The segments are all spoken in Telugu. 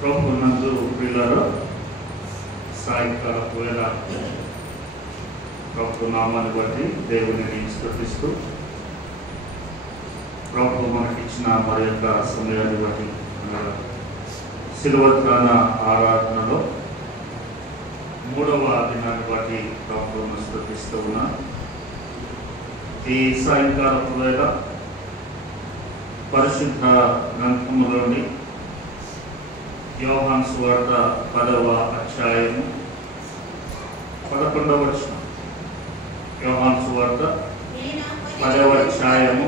ప్రభునందు ప్రియులారా, సాయంకాల వేళ ప్రభు నామాన్ని బట్టి దేవుని స్తుతిస్తూ ప్రభు మనకిచ్చిన మరి యొక్క సమయాన్ని బట్టి శిలువత్రాన ఆరాధనలో 3వ దినాన్ని బట్టి ప్రభువును స్తుతిస్తూ ఉన్నా. ఈ సాయంకాలపు వేళ పరిశుద్ధ గ్రంథములోని యోహాను సువార్త 10వ అధ్యాయము 11వ వచనం. యోహాను సువార్త 10వ అధ్యాయము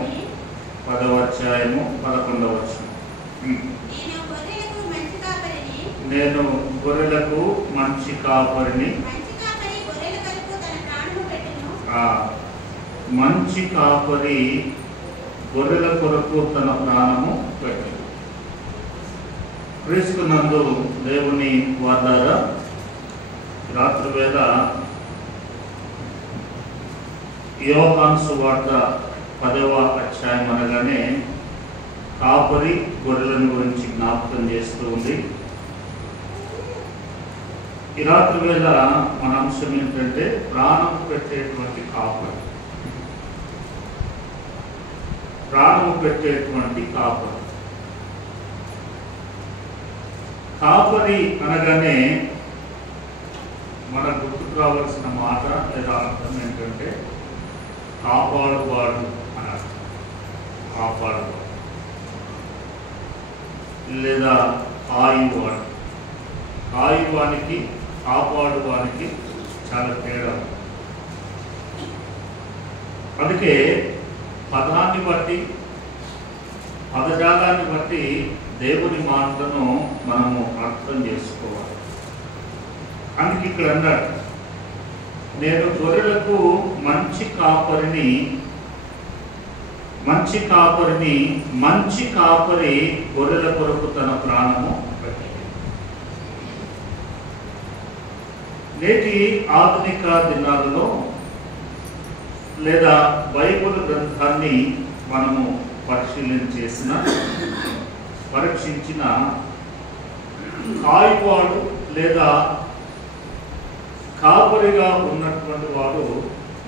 11వ వచనం. నేను గొర్రెలకు మంచి కాపరిని, మంచి కాపరి గొర్రెల కొరకు తన ప్రాణము పెట్టెను. క్రీస్తునందు దేవుని వార్లారా, రాత్రి వేళ యోహాను సువార్త 10వ అధ్యాయం అనగానే కాపరి గొర్రెలను గురించి జ్ఞాపకం చేస్తూ ఉంది. ఈ రాత్రి వేళ మన అంశం ఏంటంటే ప్రాణము పెట్టేటువంటి కాపరి. ప్రాణము పెట్టేటువంటి కాపరి. కాపరి అనగానే మనకు గుర్తుకు రావాల్సిన మాట లేదా అర్థం ఏంటంటే కాపాడువాడు అన్నారు. కాపాడువాడు లేదా ఆయువాడు. ఆయువానికి కాపాడువానికి చాలా తేడా. అందుకే పదాన్ని బట్టి పదజాలాన్ని బట్టి దేవుని మాటను మనము అర్థం చేసుకోవాలి. అందుకే ఇక్కడ అన్నాడు, నేను గొర్రెలకు మంచి కాపరిని, మంచి కాపరి గొర్రెల కొరకు తన ప్రాణము పెట్టింది. నేటి ఆధునిక దినాలలో లేదా బైబిల్ గ్రంథాన్ని మనము పరీక్షించిన కాయువాడు లేదా కాపరిగా ఉన్నటువంటి వాడు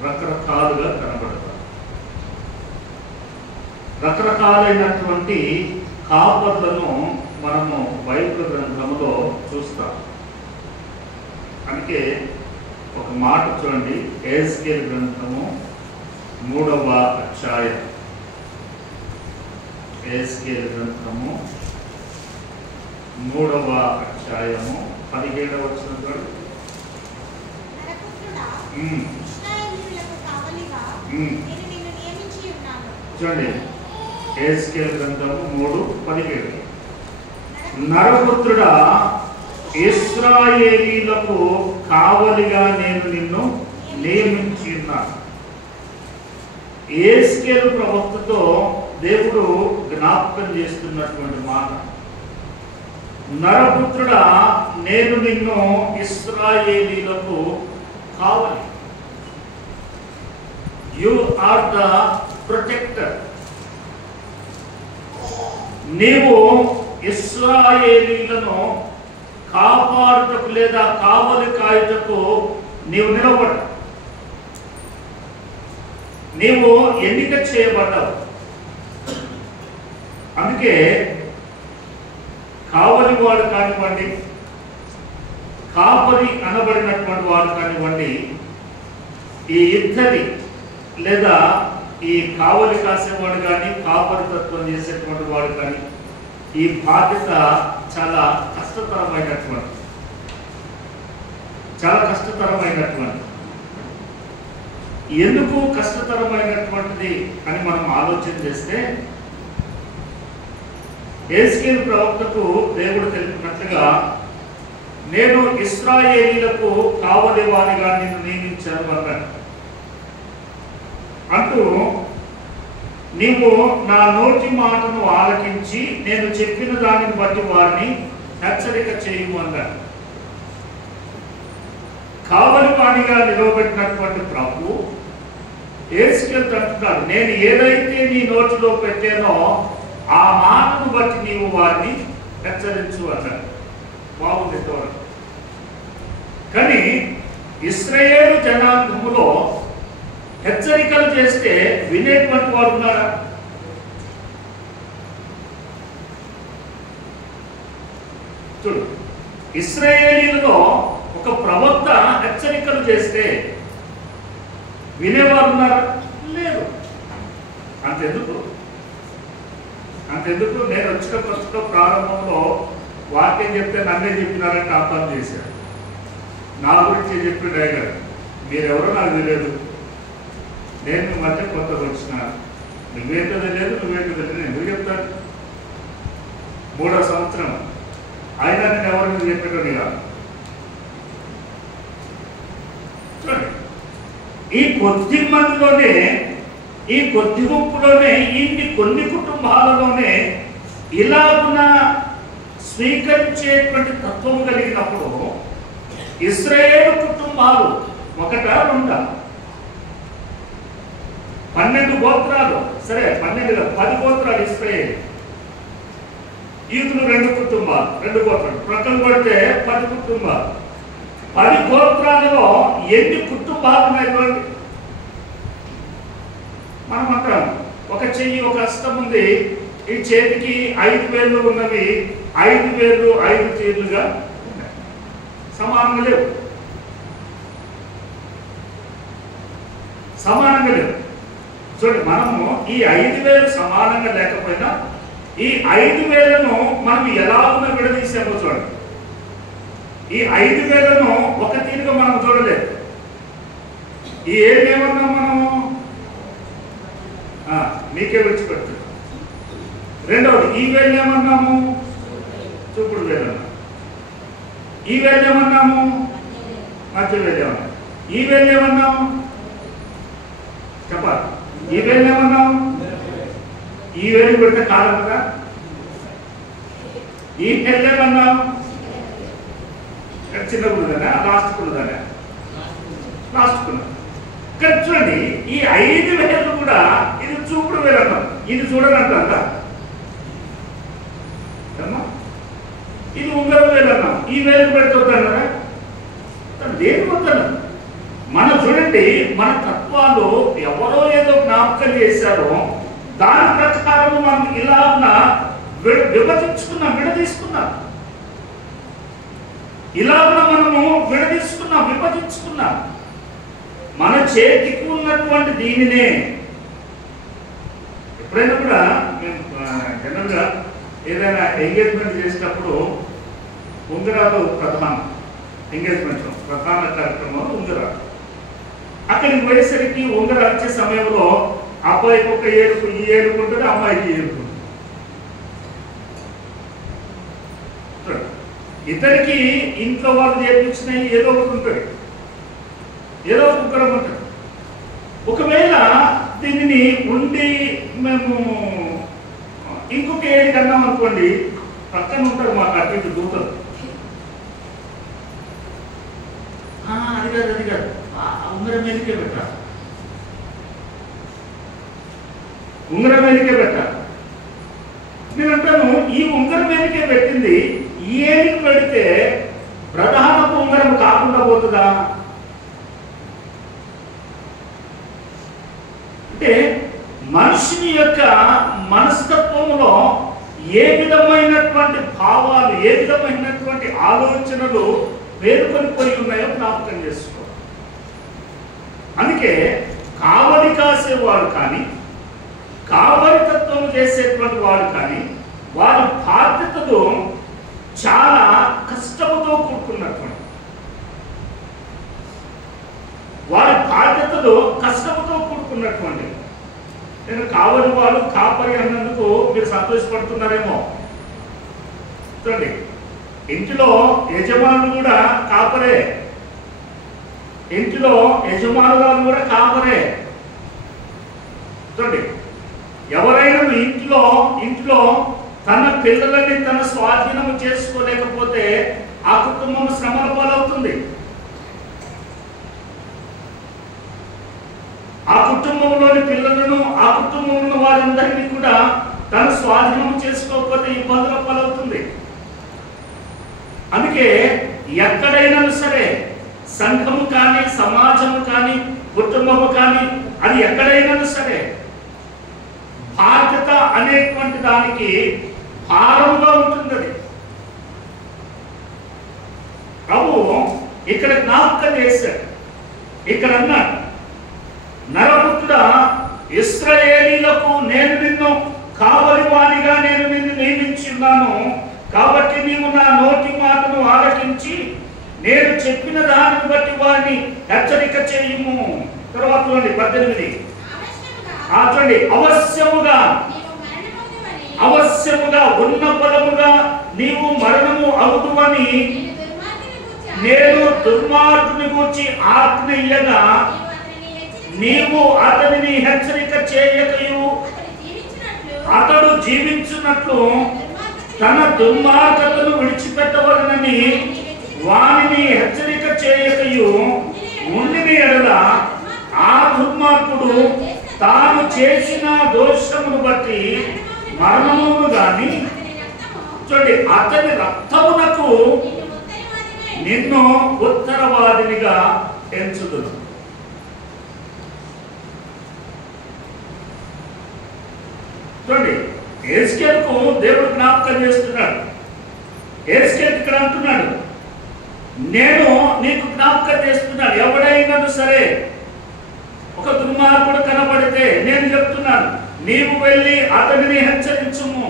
రకరకాలుగా కనబడతారు. రకరకాలైనటువంటి కాపర్లను మనము బైబిల్ గ్రంథంలో చూస్తాం. అందుకే ఒక మాట చూడండి, ఎహెజ్కేలు గ్రంథము 3వ అధ్యాయం. ఎహెజ్కేలు గ్రంథము 3వ అధ్యాయము 17వ వచనం చూడండి. చూడండి, ఎహెజ్కేలు గ్రంథము 3:17. నరపుత్రుడా, ఇశ్రాయేలీలకు కావలిగా నేను నిన్ను నియమించి ఉన్నాను. ఎహెజ్కేలు ప్రవక్తతో దేవుడు జ్ఞాపకం చేస్తున్నటువంటి మాట, నరపుత్రుడా, నేను నిన్ను ఇశ్రాయేలీలకు కావలి. You are the protector. నీవు ఇశ్రాయేలీలను కాపాడుటకు లేదా కావలి కాయుటకు నీవు నిలబడ్డావు. నీవు ఎన్నిక చేయబడ్డావు. అందుకే కావలి వాడు కానివ్వండి, కాపరి అనబడినటువంటి వాడు కానివ్వండి, ఈ ఇద్దరి లేదా ఈ కావలి కాసేవాడు కానీ కాపరి తత్వం చేసేటువంటి వాడు కానీ ఈ బాధ్యత చాలా కష్టతరమైనటువంటి ఎందుకు కష్టతరమైనటువంటిది అని మనం ఆలోచన చేస్తే, ఎహెజ్కేలు ప్రవక్తకు దేవుడు తెలిపినట్లుగా, నేను ఇశ్రాయేలీలకు కావలి వారిగా నిన్ను నియమించాను అన్నాడు. అంటూ నీవు నా నోటి మాటను ఆలకించి నేను చెప్పిన దానిని బట్టి వారిని హెచ్చరిక చేయము అన్నాడు. కావలి వాణిగా నిలవబెట్టినటువంటి ప్రభు ఎహెజ్కేలు అంటున్నాడు, నేను ఏదైతే నీ నోటిలో పెట్టానో ఆ మాటను బట్టి నీవు వారిని హెచ్చరించు అన్నాడు. బాగుంది ఇంతవరకు. కానీ ఇశ్రాయేలు జనాంగములో హెచ్చరికలు చేస్తే వినేటువంటి వారు ఉన్నారా? చూడు, ఇశ్రాయేలీలలో ఒక ప్రవక్త హెచ్చరికలు చేస్తే వినేవారు ఉన్నారా? లేదు. అంతెందుకు నేను వచ్చిన ప్రస్తుతం ప్రారంభంలో వాక్యం చెప్తే నన్నే చెప్పినారని అర్థం చేశారు. నా గురించి చెప్పిన డ్రైవర్ మీరెవరో నాకు తెలియదు, నేను మీ మధ్య కొత్తగా వచ్చిన, నువ్వేంటో తెలియదు నేను ఎందుకు చెప్తాను? 3వ సంవత్సరం అయినా నేను ఎవరు చెప్పేటోని కాదు. చూడండి, ఈ కొద్ది మందిలోనే, ఈ కొద్ది గుంపులోనే, ఇన్ని కొన్ని కుటుంబాలలోనే ఇలాగున స్వీకరించేటువంటి తత్వం కలిగినప్పుడు ఇశ్రాయేలు కుటుంబాలు ఒకటా రెండా? 12 గోత్రాలు, సరే 12 10 గోత్రాలు ఇశ్రాయేలు. యూదులు 2 కుటుంబాలు, 2 గోత్రాలు ప్రక్కన పడితే 10 కుటుంబాలు. 10 గోత్రాలలో ఎన్ని కుటుంబాలు ఉన్నాయి? మనం అంటాం ఒక చెయ్యి ఒక హస్తం ఉంది, ఈ చేతికి 5 వేళ్ళు ఉన్నవి, 5 వేళ్ళు 5 తీర్లుగా ఉన్నాయి, సమానంగా లేవు. చూడండి, మనము ఈ 5 వేలు సమానంగా లేకపోయినా ఈ 5 వేలను మనం ఎలాగున విడదీసామో చూడండి. ఈ 5 వేలను ఒక తీరుగా మనం చూడలేదు. ఈ ఏమన్నాం మనము? మీకే విడిచిపెడుతుంది. రెండవది, ఈ వేలు ఏమన్నాము? చూపుడు వేలు అన్నాము. ఈ వేలు ఏమన్నాము? మధ్య వేలు ఏమన్నాము. ఈ వేలు ఏమన్నాము? చెప్పాలి. ఈ వేలు ఏమన్నాము? ఈ వేలు పెడితే కాలం కదా. ఈ వేలు ఏమన్నాము? చిన్నకున్నదనే, లాస్ట్కున్నదనే, లాస్ట్కున్నది. కానీ చూడండి, ఈ 5 వేలు కూడా ఇది చూపుడు వేలు అన్నాం, ఇది చూడనంట. ఇది ఉంగరం వేలు అన్నాం, ఈ వేలు పెడుతుందన్నారా? దేని వద్దను మనం చూడండి, మన తత్వాలు ఎవరో ఏదో జ్ఞాపకం చేశారో దాని ప్రకారం మనం ఇలా విభజించుకున్నాం. ఇలాగ మనము విభజించుకున్నాం. మన చేతికి ఉన్నటువంటి దీనినే ఎప్పుడైనా కూడా మేము జనరల్గా ఏదైనా ఎంగేజ్మెంట్ చేసేటప్పుడు ఉంగరాలు ప్రధానం. ఎంగేజ్మెంట్ ప్రధాన కార్యక్రమాలు ఉంగరాలు. అక్కడికి పోయేసరికి ఉంగరాలు వచ్చే సమయంలో అబ్బాయికి ఒక ఏడుపు, ఈ ఏడుపు ఉంటుంది, అమ్మాయికి ఏడుపు ఉంటుంది. ఇద్దరికి ఇంట్లో వాళ్ళు చేయించినవి ఏదో ఒకటి ఉంటుంది, ఏదో ఒక ఉంగరం ఉంటుంది. ఒకవేళ దీనిని ఉండి మేము ఇంకొక ఏడు కన్నాం అనుకోండి, పక్కన ఉంటారు మాకు అటు ఇటు దూతలు. అది కాదు ఉంగరం మీదకే పెట్టాలి, నేను అంటాను ఈ ఉంగరం మీదకే పెట్టింది ఈ ఏడికి పెడితే ప్రధానపు ఉంగరం కాకుండా పోతుందా? అంటే మనిషిని యొక్క మనస్తత్వంలో ఏ విధమైనటువంటి భావాలు, ఏ విధమైనటువంటి ఆలోచనలు పేరుకొనిపోయి ఉన్నాయో జ్ఞాపకం చేసుకో. అందుకే కావలి కాసేవాడు కానీ, కావలితత్వం చేసేటువంటి వాడు కానీ వారి బాధ్యతలు చాలా కష్టముతో కూడుకున్నటువంటి, వారి బాధ్యతలు కష్టముతో కూడుకున్నటువంటి. నేను కావలి వాడు కాపరి అన్నందుకు మీరు సంతోషపడుతున్నారేమో. చూడండి, ఇంటిలో యజమానులు కూడా కాపరే, ఇంటిలో యజమానురాలు కూడా కాపరే. చూడండి, ఎవరైనా ఇంట్లో తన పిల్లలని తన స్వాధీనము చేసుకోలేకపోతే ఆ కుటుంబం శ్రమల పాలవుతుంది. ఆ కుటుంబంలోని పిల్లలను, ఆ కుటుంబంలో వారందరినీ కూడా తన స్వాధీనం చేసుకోకపోతే ఇబ్బందుల పాలవుతుంది. అందుకే ఎక్కడైనా సరే సంఘము కానీ, సమాజము కానీ, కుటుంబము కానీ, అది ఎక్కడైనా సరే బాధ్యత అనేటువంటి దానికి భారముగా ఉంటుంది. అది ప్రభు ఇక్కడ జ్ఞాపకం చేశాడు. ఇక్కడ అన్నాడు, నరపుత్రుడా, ఇశ్రాయేలీయులకు నేను నిన్ను కావలివానిగా నేను నిన్ను నియమించి ఉన్నాను. కాబట్టి నీవు నా నోటి మాటను ఆలకించి నేను చెప్పిన దానిని బట్టి వారిని హెచ్చరిక చేయుము. తర్వాత 18 చూడండి, అవశ్యముగా ఉన్న బలముగా నీవు మరణము అవుదువని నేను దుర్మార్గుని గూర్చి ఆజ్ఞ ఇయ్యగా నీవు అతనిని హెచ్చరిక చేయకయు అతడు జీవించున్నట్లు తన దుర్మార్గతను విడిచిపెట్టవలనని వానిని హెచ్చరిక చేయకయు ఉండిన ఎడల ఆ దుర్మార్గుడు తాను చేసిన దోషమును బట్టి మరణమును గాని చూడండి అతని రక్తమునకు నిన్ను ఉత్తరవాదినిగా ఎంచుదును. చూడండి, యేస్కేలుకు దేవుడు జ్ఞాపకం చేస్తున్నాడు. యేస్కేలు ఇక్కడ అంటున్నాడు, నేను నీకు జ్ఞాపకం చేస్తున్నాను. ఎవడైనా సరే ఒక దుర్మార్గుడు కనబడితే నేను చెప్తున్నాను, నీవు వెళ్ళి అతనిని హెచ్చరించుము.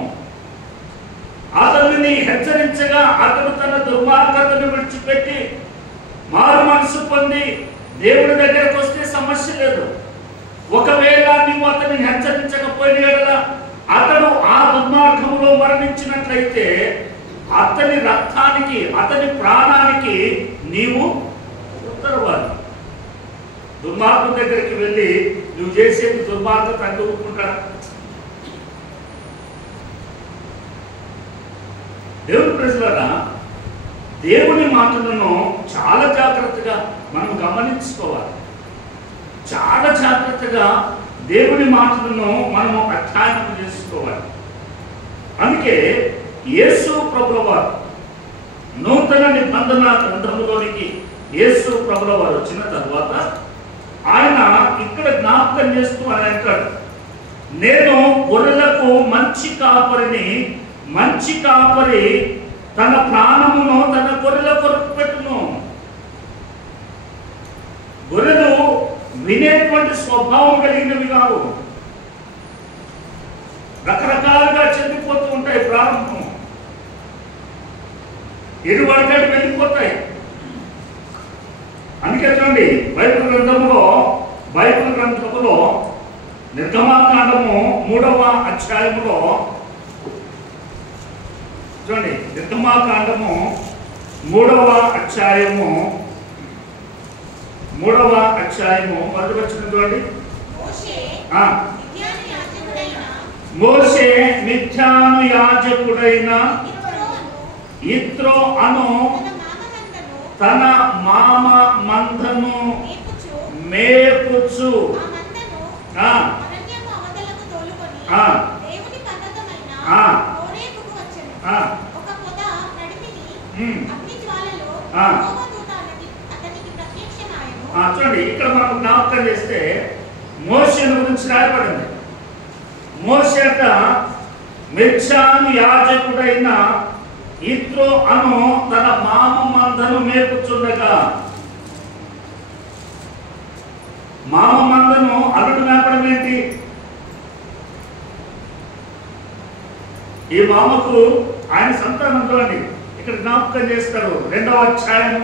అతనిని హెచ్చరించగా అతడు తన దుర్మార్గతను విడిచిపెట్టి మారు మనసు పొంది దేవుడి దగ్గరకు వస్తే సమస్య లేదు. ఒకవేళ నీవు అతనిని హెచ్చరించకపోయిన ఎడల అతడు ఆ దుర్మార్గములో మరణించినట్లయితే అతని రక్తానికి, అతని ప్రాణానికి నీవు ఉత్తరవాది. దుర్మార్గం దగ్గరికి వెళ్ళి నువ్వు చేసేది దుర్మార్గత అందుకుంటాడా? దేవుని ప్రజలారా, దేవుని మాటలను చాలా జాగ్రత్తగా మనం గమనించుకోవాలి. చాలా జాగ్రత్తగా దేవుని మాటలను మనము అధ్యయనం చేసుకోవాలి. అందుకే యేసు ప్రభుల వారు నూతన నిబంధన గ్రంథంలోనికి యేసు ప్రభుల వారు వచ్చిన తర్వాత ఆయన ఇక్కడ జ్ఞాపకం చేస్తూ ఆయన అంటాడు, నేను గొర్రెలకు మంచి కాపరిని, మంచి కాపరి తన ప్రాణమును తన గొర్రెల కొరకు పెట్టును. గొర్రెలు వినేటువంటి స్వభావం కలిగినవి కావు, రకరకాలుగా చెందిపోతూ ఉంటాయి. ప్రారంభం ఎరువడికాడు వెళ్ళిపోతాయి. అందుకే చూడండి, బైబిల్ గ్రంథములో నిర్గమాకాండము 3వ అధ్యాయములో చూడండి, నిర్గమాకాండము 3వ అధ్యాయము మొదటి వచనం చూడండి. మోషే మిథ్యాను యాజకుడైన యిత్రో అను తన మామ మందను మేపుచు చూడండి, ఇక్కడ మనం జ్ఞాపకం చేస్తే మోషేను గురించి రాయబడింది. మోషే అట మిథ్యాను యాజకుడైన యిత్రో అను తన మామ మందను మేపుచుండగా, మామ మందను అల్లుడు మేపడం ఏంటి? ఈ మామకు ఆయన సంతానం చూడండి, ఇక్కడ జ్ఞాపకం చేస్తారు. 2వ అధ్యాయము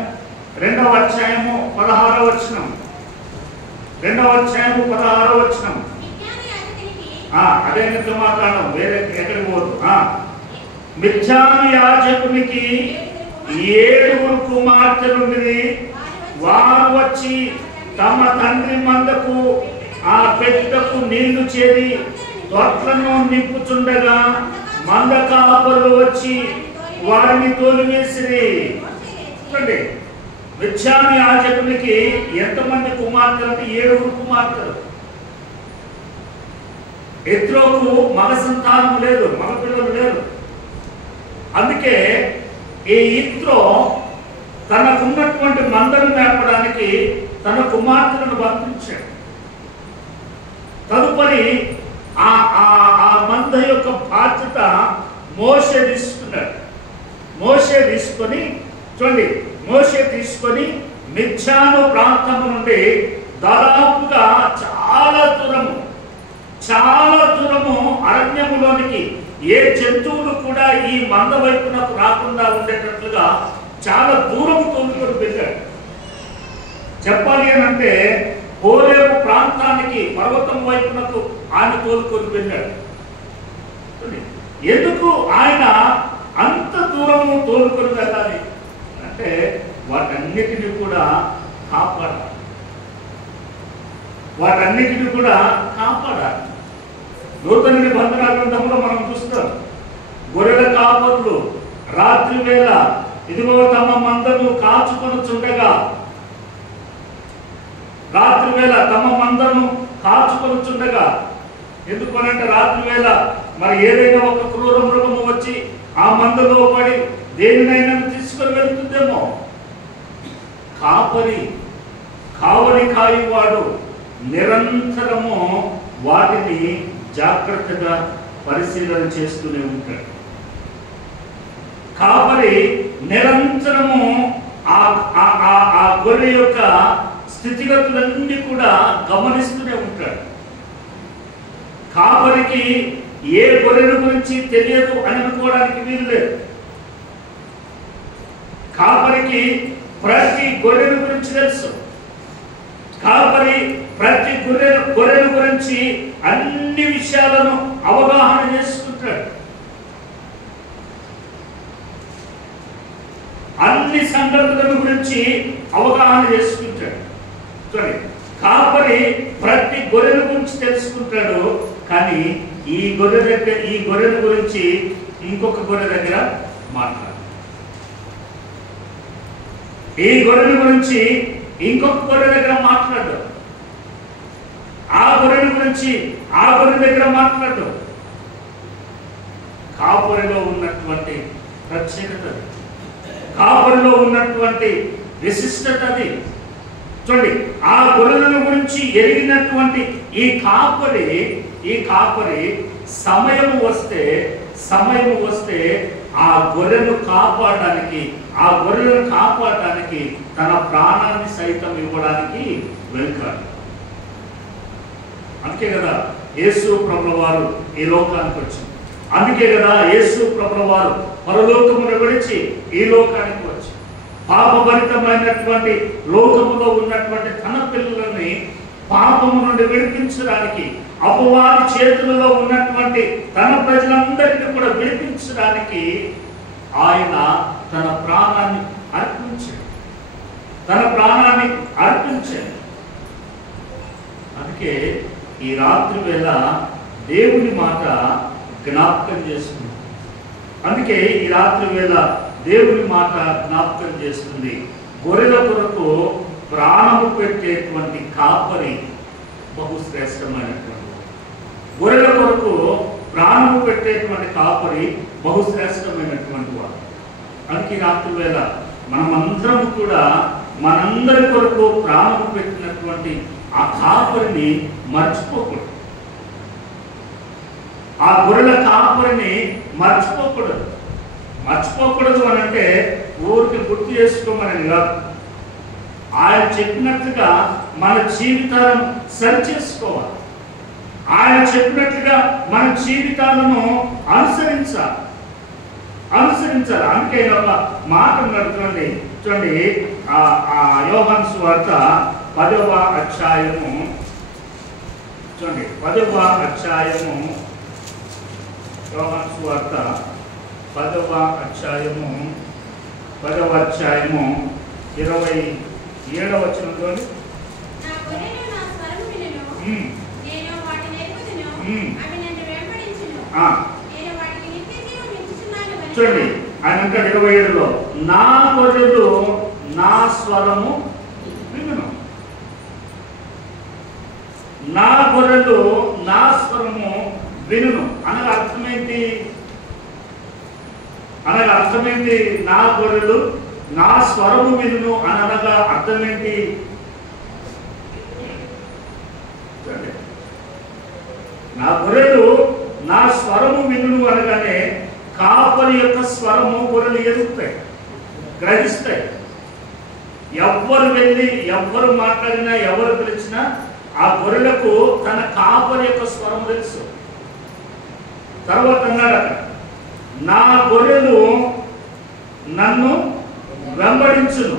16వ వచనం. 2వ అధ్యాయము 16వ వచనం. అదే నిర్గమాకాండం, వేరే ఎక్కడికి పోదు. మిథ్యాను యాజకునికి 7 కుమార్తెలుండి, వారు వచ్చి తమ తండ్రి మందకు ఆ పెట్టకు నీళ్లు చేరి తొట్లను నింపుచుండగా మంద కాపరులు వచ్చి వారిని తోలివేసిరి. చూడండి, మిథ్యాను యాజకునికి ఎంతమంది కుమార్తెలు అంటే 7 కుమార్తెలు. యిత్రోకు మగ సంతానం లేదు, మగ పిల్లలు లేరు. అందుకే ఈ ఇత్రో తనకున్నటువంటి మందను మేపడానికి తన కుమార్తెలను పంపించాడు. తదుపరి ఆ మంద యొక్క బాధ్యత మోషే తీసుకున్నాడు. మోషే తీసుకొని మిద్యాను ప్రాంతం నుండి దాదాపుగా చాలా దూరము అరణ్యములోనికి ఏ జంతువులు కూడా ఈ మంద వైపునకు రాకుండా ఉండేటట్లుగా చాలా దూరము తోలుకొని వెళ్ళాడు. చెప్పాలి అని అంటే హోరేబు ప్రాంతానికి పర్వతం వైపునకు ఆయన తోలుకొని వెళ్ళాడు. ఎందుకు ఆయన అంత దూరము తోలుకొని వెళ్ళాలి అంటే వాటన్నిటిని కూడా కాపాడాలి. నూతన నిబంధన గ్రంథంలో మనం చూస్తాం, గొర్రెల కాపరులు రాత్రి వేళ ఇదిగో తమ మందను కాచుకొనుచుండగా, ఎందుకనంటే రాత్రి వేళ మరి ఏదైనా ఒక క్రూర మృగము వచ్చి ఆ మందలో పడి దేనినైనా తీసుకొని వెళ్తుందేమో. కావలి కాయువాడు నిరంతరము వాటిని జాగ్రత్తగా పరిశీలన చేస్తూనే ఉంటాడు. కాపరి నిరంతరము ఆ గొర్రె యొక్క స్థితిగతులన్నీ కూడా గమనిస్తూనే ఉంటాడు. కాపరికి ఏ గొర్రెల గురించి తెలియదు అని అనుకోవడానికి వీలు లేదు. కాపరికి ప్రతి గొర్రెల గురించి తెలుసు. కాపరి ప్రతి గొర్రెల గురించి అన్ని విషయాలను అవగాహన చేసుకుంటాడు. అన్ని సంగతుల గురించి అవగాహన చేసుకుంటాడు. కాపరి ప్రతి గొర్రెల గురించి తెలుసుకుంటాడు. కానీ ఈ గొర్రెల గురించి ఇంకొక గొర్రె దగ్గర మాట్లాడు, ఈ గొర్రెల గురించి ఇంకొక గొర్రె దగ్గర మాట్లాడు, ఆ గొర్రెల గురించి ఆ గొర్రె దగ్గర మాట్లాడు. కాపరిలో ఉన్నటువంటి ప్రత్యేకత, కాపరిలో ఉన్నటువంటి విశిష్టత అది. చూడండి, ఆ గొర్రెల గురించి ఎరిగినటువంటి ఈ కాపరి సమయం వస్తే ఆ గొర్రెలను కాపాడడానికి తన ప్రాణాన్ని సైతం ఇవ్వడానికి వెళ్తాడు. అందుకే కదా యేసు ప్రభుల వారు ఈ లోకానికి వచ్చింది. అందుకే కదా యేసు ప్రభుల వారు పరలోకమును విడిచి ఈ లోకానికి వచ్చి పాపభరితమైనటువంటి లోకములో ఉన్నటువంటి తన పిల్లలని పాపము నుండి విడిపించడానికి, అపవాది చేతులలో ఉన్నటువంటి తన ప్రజలందరినీ కూడా విడిపించడానికి ఆయన తన ప్రాణాన్ని అర్పించాడు. అందుకే ఈ రాత్రి వేళ దేవుని మాట జ్ఞాపకం చేసుకుంది. గొర్రెల కొరకు ప్రాణము పెట్టేటువంటి కాపరి బహుశ్రేష్టమైనటువంటి వాడు. అందుకే రాత్రి వేళ మనమందరం కూడా మనందరి కొరకు ప్రాణము పెట్టినటువంటి ఆ కాపరిని మర్చిపోకూడదు. ఆ గొర్రెల కాపరిని మర్చిపోకూడదు అని అంటే ఊరికి గుర్తు చేసుకోమని కాదు. ఆయన చెప్పినట్లుగా మన జీవితాలను సరిచేసుకోవాలి. ఆయన చెప్పినట్లుగా మన జీవితాలను అనుసరించాలి. అందుకే ఒక మాట నడుతుంది. చూడండి, యోహాను సువార్త 10వ అధ్యాయము, యోహాను సువార్త 10వ అధ్యాయము 27వ వచనంలో చూడండి, ఆయన అంటాడు 27లో, నా గొర్రెలు నా స్వరము వినును. అనగా అర్థమేంటి? అనగా అర్థమేంటి? నా గొర్రెలు నా స్వరము వినును అని అనగా అర్థమేంటి? నా గొర్రెలు నా స్వరము వినును అనగానే కాపరి యొక్క స్వరము గొర్రెలు ఎదుగుతాయి, గ్రహిస్తాయి. ఎవ్వరు వెళ్ళి ఎవ్వరు మాట్లాడినా ఎవరు పిలిచినా ఆ గొర్రెలకు తన కాపరి యొక్క స్వరం తెలుసు. తర్వాత అన్నాడు అక్కడ, నా గొర్రెలు నన్ను వెంబడించును,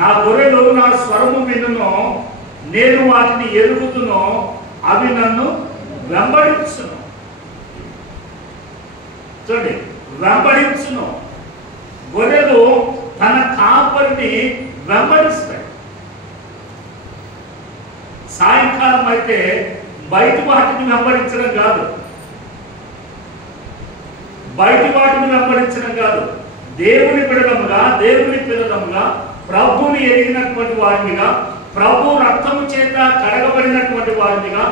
నా గొర్రెలు నా స్వరము వినును, నేను వాటిని ఎరుగుదును, అవి నన్ను వెంబడించును. చూడండి, వెంబడించును. గొర్రెలు తన కాపరిని వెంబడిస్తాయి. సాయంకాలం అయితే బయట వాటిని వెంబడించడం కాదు, దేవుని పిల్లలముగా ప్రభువుని ఎరిగినటువంటి వారినిగా, ప్రభు రక్తము చేత కడగబడినటువంటి వారినిగా,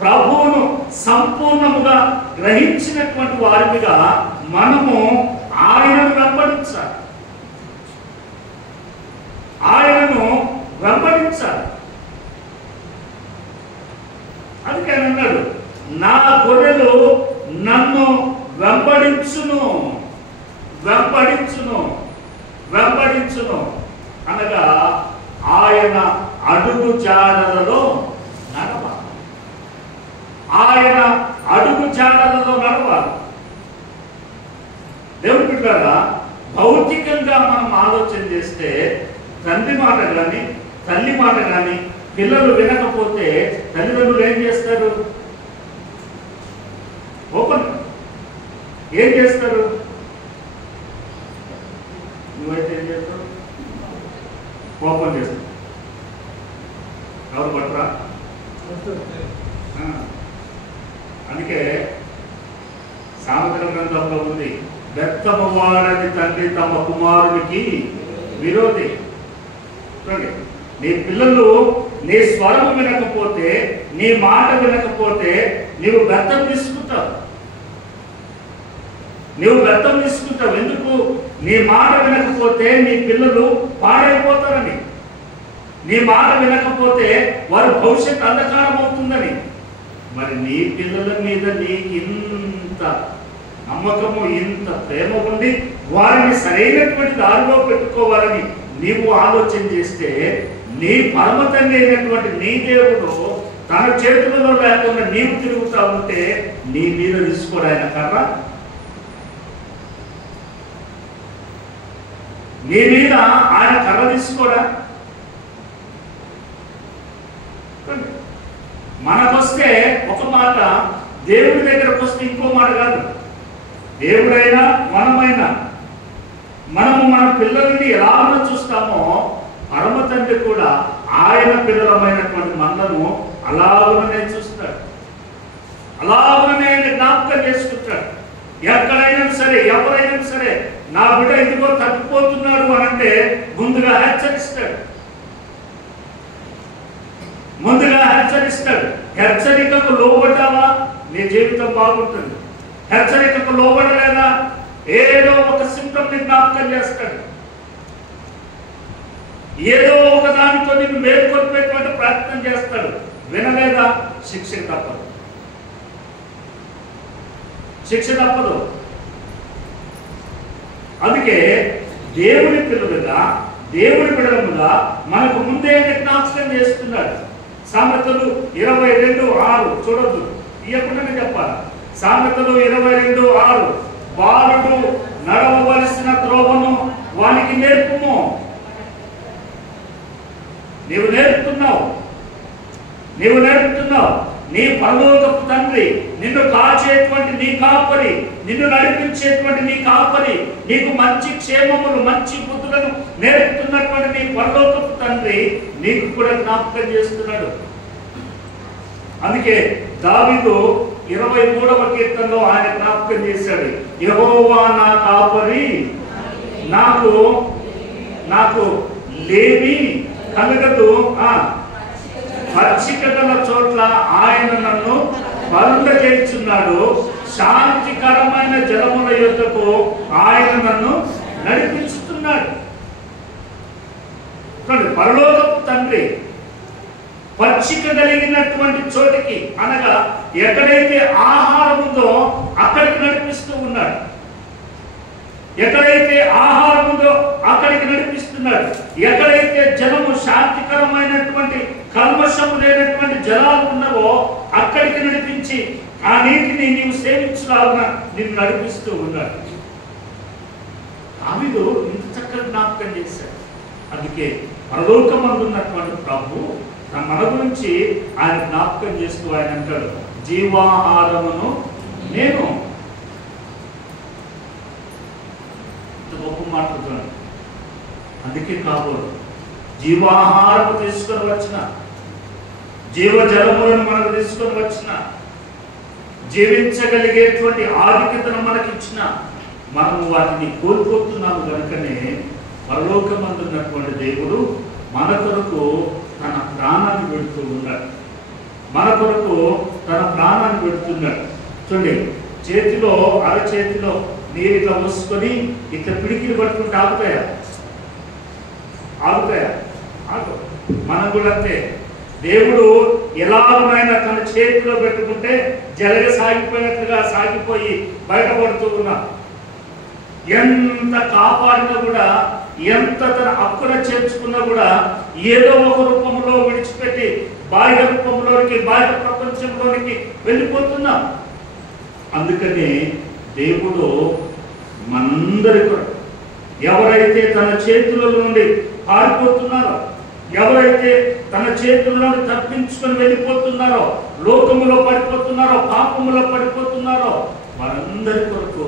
ప్రభువును సంపూర్ణముగా గ్రహించినటువంటి వారినిగా మనము ఆయనను వెంబడించాలి. అందుకే అన్నాడు, నా గొర్రెలు నన్ను వెంబడించును అనగా ఆయన అడుగు జాడలలో నడవాలి. దేవుని బిడ్డలారా, భౌతికంగా మనం ఆలోచన చేస్తే తండ్రి మాట కానీ తల్లి మాట కానీ పిల్లలు వినకపోతే తల్లిదండ్రులు ఏం చేస్తారు? ఏం చేస్తారు? నువ్వైతే ఏం చేస్తావు? కోపం చేస్తావు. ఎవరు పట్టరా? అందుకే సామెతల గ్రంథంలో ఉంది, బెత్తమవాడని తండ్రి తమ కుమారునికి విరోధి. నీ పిల్లలు నీ స్వరము వినకపోతే, నీ మాట వినకపోతే నీవు బెత్తం తీసుకుంటావు. ఎందుకు? నీ మాట వినకపోతే నీ పిల్లలు పాడైపోతారని, నీ మాట వినకపోతే వారి భవిష్యత్ అంధకారం అవుతుందని. మరి నీ పిల్లల మీద నీకు ఇంత నమ్మకము, ఇంత ప్రేమ ఉండి వారిని సరైనటువంటి దారిలో పెట్టుకోవాలని నీవు ఆలోచన చేస్తే, నీ పరమ తండ్రి అయినటువంటి నీ దేవుడు తన చేతులలో లేకుండా నీవు తిరుగుతా ఉంటే నీ మీద తీసుకోడు ఆయన కర్ర? నీ మీద ఆయన కర్ర తీసుకోడా? మనకొస్తే ఒక మాట, దేవుడి దగ్గరకు వస్తే ఇంకో మాట కాదు. దేవుడైనా మనమైనా మనము మన పిల్లల్ని ఎలా చూస్తామో పరమ తండ్రి కూడా ఆయన పిల్లలమైనటువంటి మనలను అలాగనే చూస్తాడు, అలాగనే ఆయన జ్ఞాపకం చేసుకుంటాడు. ఎక్కడైనా సరే, ఎవరైనా సరే, నా బిడ్డ ఇదిగో తప్పిపోతున్నాడు అని అంటే ముందుగా హెచ్చరిస్తాడు. హెచ్చరికకు లోబడ్డావా నీ జీవితం బాగుంటుంది. హెచ్చరికకు లోబడలేదా ఏదో ఒక సింప్టమ్ ని జ్ఞాపకం చేస్తాడు, ఏదో ఒక దానితో నీకు మేల్కొల్పేటువంటి ప్రయత్నం చేస్తాడు. వినలేదా శిక్ష తప్పదు. అందుకే దేవుని పిల్లలుగా, దేవుని బిడ్డలుగా మనకు ముందే జ్ఞాపకం చేస్తున్నాడు. సామెతలు 22:6 చూడొద్దు, ఇవ్వకుండానే చెప్పాలి. సామెతలు 22:6, బాలుడు నడవవలసిన త్రోవను వానికి నేర్పుము. నీవు నేర్పుతున్నావు. నీ పరలోకపు తండ్రి, నిన్ను కాచేటువంటి నీ కాపరి, నిన్ను నడిపించేటువంటి నీ కాపరి, నీకు మంచి క్షేమములు, మంచి బుద్ధులను నేర్పుతున్నటువంటి నీ పరలోకపు తండ్రి నీకు కూడా జ్ఞాపకం చేస్తున్నాడు. అందుకే దావీదు 23వ కీర్తనలో ఆయన జ్ఞాపకం చేశాడు, యెహోవా నా కాపరి, నాకు లేమి కలగదు, పచ్చిక గల చోట్ల ఆయన నన్ను బలుండ చేస్తున్నాడు, శాంతికరమైన జలముల యొద్దకు ఆయన నన్ను నడిపిస్తున్నాడు. పరలోకపు తండ్రి పచ్చిక కలిగినటువంటి చోటికి, అనగా ఎక్కడైతే ఆహారం ఉందో అక్కడికి నడిపిస్తూ ఉన్నాడు. ఎక్కడైతే ఆహారం ఉందో అక్కడికి నడిపిస్తున్నాడు. ఎక్కడైతే జలము శాంతికరమైనటువంటి కల్మషము లేనటువంటి జలాలు ఉన్నవో అక్కడికి నడిపించి ఆ నీటిని నీవు సేవించలాగా నిన్ను నడిపిస్తూ ఉన్నాడు. దావీదు ఇంత చక్కగా జ్ఞాపకం చేశాడు. అందుకే పరలోకమందున్నటువంటి ప్రభు మన గురించి ఆయన జ్ఞాపకం చేస్తూ ఆయన అంటాడు, జీవాహారమును నేను. గొప్ప మాట్లాడుతున్నాను. అందుకే కాబోలు జీవాహారము తీసుకొని వచ్చిన, జీవజలములను మనకు తీసుకొని వచ్చిన, జీవించగలిగేటువంటి ఆధిక్యతను మనకిచ్చిన, మనము వాటిని కోల్పోతున్నాము కనుకనే పరలోకమందున్నటువంటి దేవుడు మన కొరకు తన ప్రాణాన్ని పెడుతూ ఉన్నాడు. మన కొరకు తన ప్రాణాన్ని పెడుతున్నాడు. చూడండి, చేతిలో అరచేతిలో నీరు ఇట్లా మూసుకొని ఇట్లా పిడికిలు పట్టుకుంటే ఆగుతాయా? ఆగు. మనం కూడా అంతే. దేవుడు ఎలాగైనా తన చేతిలో పెట్టుకుంటే జలగ సాగిపోయినట్లుగా సాగిపోయి బయటపడుతూ ఉన్నా. ఎంత కాపాడినా కూడా, ఎంత తన హక్కున చేర్చుకున్నా కూడా ఏదో ఒక రూపంలో విడిచిపెట్టి బాహ్య రూపంలోనికి, బాహ్య ప్రపంచంలోనికి వెళ్ళిపోతున్నాం. అందుకని దేవుడు మనందరి కొరకు, ఎవరైతే తన చేతుల నుండి పారిపోతున్నారో, ఎవరైతే తన చేతుల్లో తప్పించుకొని వెళ్ళిపోతున్నారో, లోకములో పడిపోతున్నారో, పాపములో పడిపోతున్నారో, వారందరి కొరకు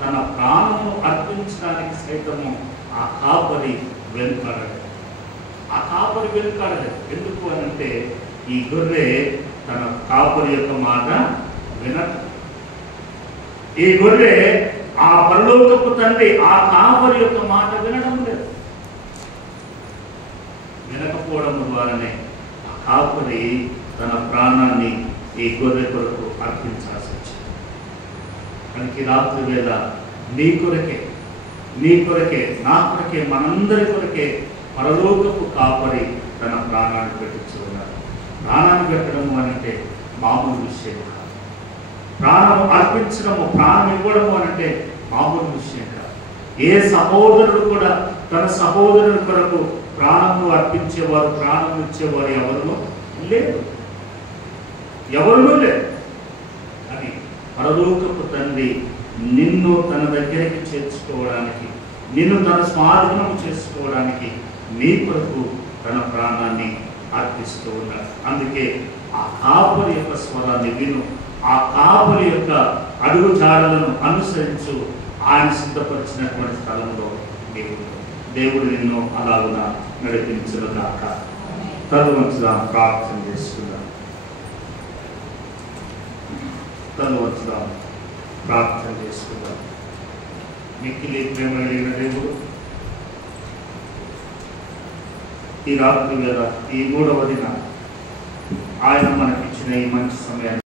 తన ప్రాణము అర్పించడానికి సైతము ఆ కాపరి వెనుకాడలేదు. ఎందుకు అని అంటే, ఈ గొర్రె తన కాపరి యొక్క మాట వినదు. ఈ గొర్రె ఆ పరలోకపు తండ్రి ఆ కాపరి యొక్క మాట వినడం లేదు. వినకపోవడం ద్వారానే ఆ కాపరి తన ప్రాణాన్ని ఈ గొర్రె కొరకు అర్పించాల్సి వచ్చింది. కనుక రాత్రి వేళ నీ కొరకే, నా కొరకే, మనందరి కొరకే పరలోకపు కాపరి తన ప్రాణాన్ని పెట్టుచున్నాడు. ప్రాణాన్ని పెట్టడము అంటే మామూలు విషయం కాదు. ప్రాణం అర్పించడము, ప్రాణం ఇవ్వడము అంటే మామూలు విషయం కాదు. ఏ సహోదరుడు కూడా తన సహోదరుని కొరకు ప్రాణము అర్పించేవారు, ప్రాణం ఇచ్చేవారు ఎవరు లేదు. అని పరలోకపు తండ్రి నిన్ను తన దగ్గరికి చేర్చుకోవడానికి, నిన్ను తన స్వాధీనం చేసుకోవడానికి నీ కొరకు తన ప్రాణాన్ని అర్పిస్తూ ఉన్నాడు. అందుకే ఆ కాపరి యొక్క స్వరాన్ని విను, ఆ కాపరి యొక్క అడుగు జాడలను అనుసరించు. ఆయన సిద్ధపరిచినటువంటి స్థలంలో దేవుడు నిన్ను అలాగున నడిపించును గాక. తరువంచుదాం, ప్రార్థన చేసుకుందాం. ప్రార్థన చేసుకుందాం. మిక్కిలి ప్రేమ కలిగిన దేవుడు, ఈ రాత్రి వేళ, ఈ 3వ దిన ఆయన మనకిచ్చిన ఈ మంచి సమయాన్ని